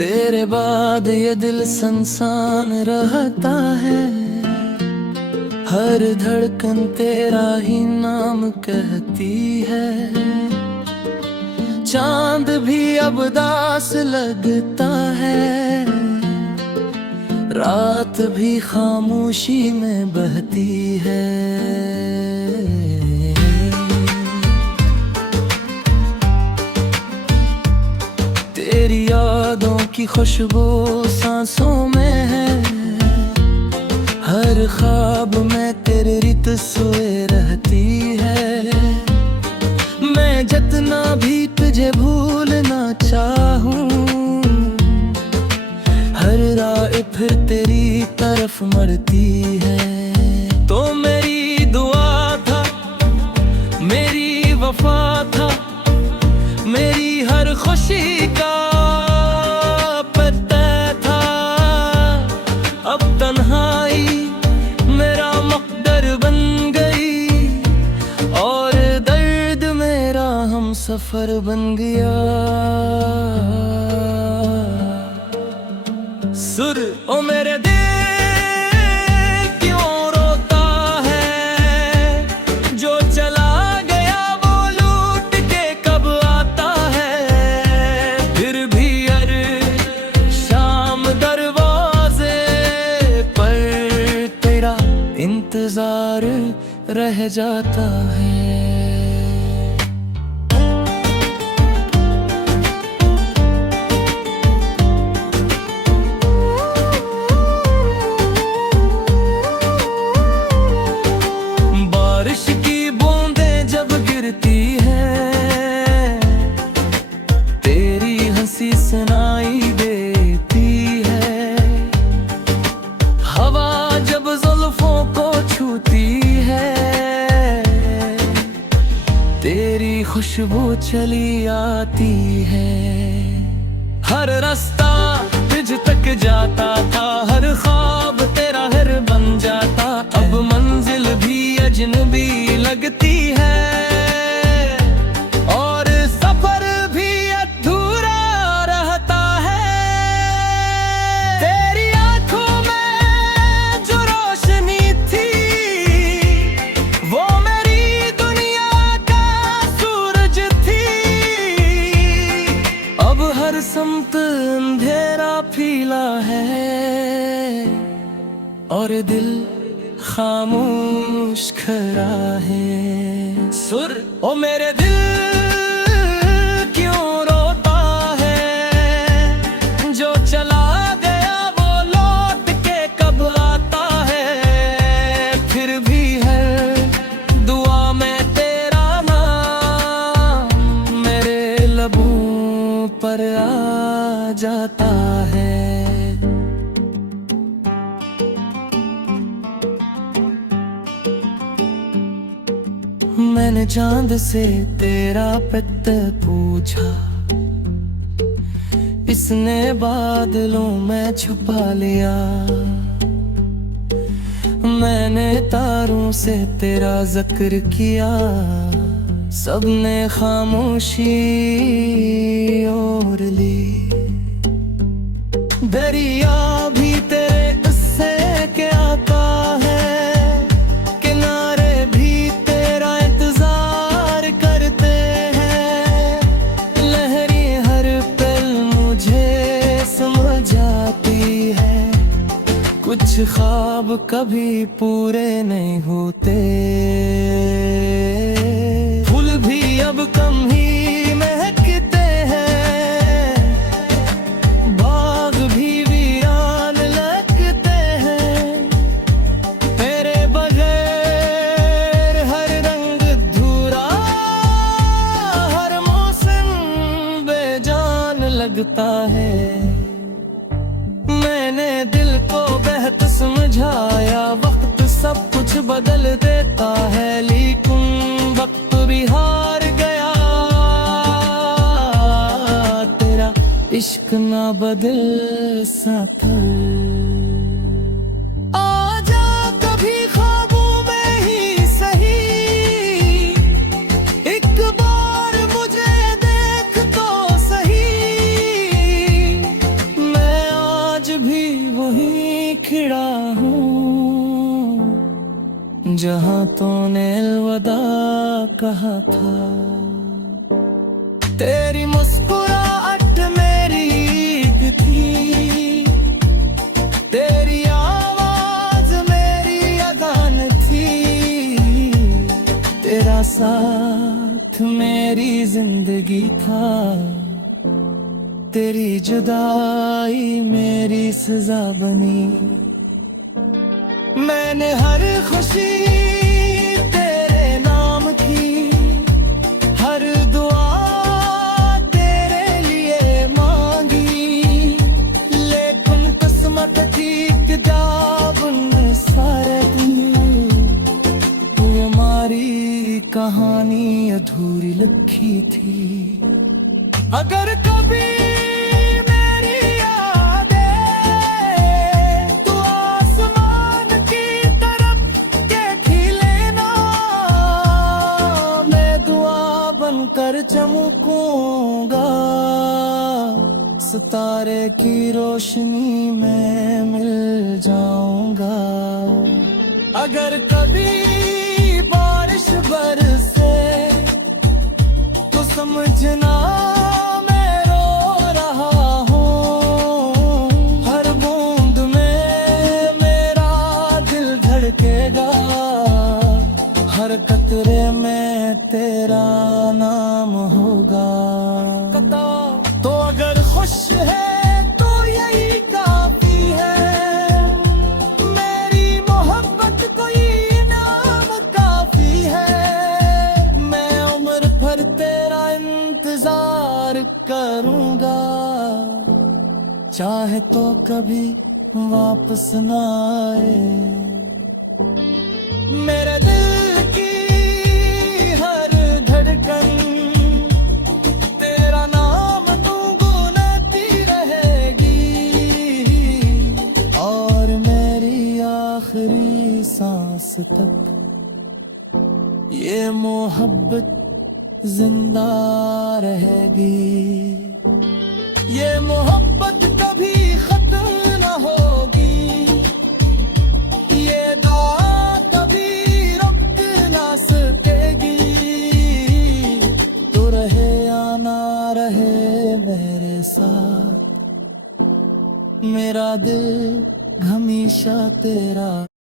तेरे बाद ये दिल सनसान रहता है, हर धड़कन तेरा ही नाम कहती है। चांद भी अब दास लगता है, रात भी खामोशी में बहती है। तेरी यादों की खुशबू सांसों में है, हर ख्वाब में तेरे रित सोए रहती है। मैं जितना भी तुझे भूलना चाहूं, हर राह फिर तेरी तरफ मड़ती है। तो मेरी दुआ था, मेरी वफा था, मेरी हर खुशी का पता था। अब तन्हाई मेरा मकदर बन गई, और दर्द मेरा हम सफर बन गया। सुर ओ मेरे दिल क्यों रोता है, जो चला गया वो लूट के कब आता है। फिर भी हर शाम दरवाजे पर तेरा इंतजार रह जाता है। बारिश की बूंदें जब गिरती हैं, तेरी हंसी सुनाई देती है। हवा जब जुल्फों को छूती है, तेरी खुशबू चली आती है। हर रास्ता तुझ तक जाता था, हर ख्वाब तेरा घर बन जाता। अब मंजिल भी अजनबी लगती है, और सफर भी अधूरा रहता है। तेरी आंखों में जो रोशनी थी, वो मेरी दुनिया का सूरज थी। अब हर समत अंधेरा फैला है, और दिल खामोश खड़ा है। सुर ओ मेरे दिल क्यों रोता है, जो चला गया वो लौट के कब आता है। फिर भी हर दुआ में तेरा नाम मेरे लबों पर आ जाता है। मैंने चांद से तेरा पता पूछा, इसने बादलों में छुपा लिया। मैंने तारों से तेरा जिक्र किया, सबने खामोशी ओढ़ ली। दरिया भी तेरे उससे क्या आता है, कुछ ख्वाब कभी पूरे नहीं होते। फूल भी अब कम ही महकते हैं, बाग भी वीरान लगते हैं। तेरे बगैर हर रंग अधूरा, हर मौसम बेजान लगता है। मैंने दिल को बेहद समझाया, वक्त सब कुछ बदल देता है। लेकिन वक्त भी हार गया, तेरा इश्क ना बदल सका। आजा कभी ख्वाबों में ही सही, एक बार मुझे देख तो सही। हूँ जहाँ तूने अलविदा कहा था। तेरी मुस्कुराहट मेरी ईद थी, तेरी आवाज मेरी अजान थी, तेरा साथ मेरी जिंदगी था, तेरी जुदाई मेरी सजा बनी। मैंने हर खुशी तेरे नाम की, हर दुआ तेरे लिए मांगी, लेकिन किस्मत थी किताब में सारे दिन तू हमारी कहानी अधूरी लिखी थी। अगर कभी कर चमकूंगा, सितारे की रोशनी में मिल जाऊंगा। अगर कभी बारिश बरसे तो समझना मैं रो रहा हूँ, हर बूंद में मेरा दिल धड़केगा, हर कतरे में तेरा नाम होगा। तो अगर खुश है तो यही काफी है, मेरी मोहब्बत कोई इनाम काफी है। मैं उम्र भर तेरा इंतजार करूंगा, चाहे तो कभी वापस ना आए। मेरे दिल की हर धड़कन तेरा नाम गुनगुनाती रहेगी, और मेरी आखिरी सांस तक ये मोहब्बत जिंदा रहेगी। ये मोहब्बत कभी खत्म न होगी, ये दुआ रहे मेरे साथ, मेरा दिल हमेशा तेरा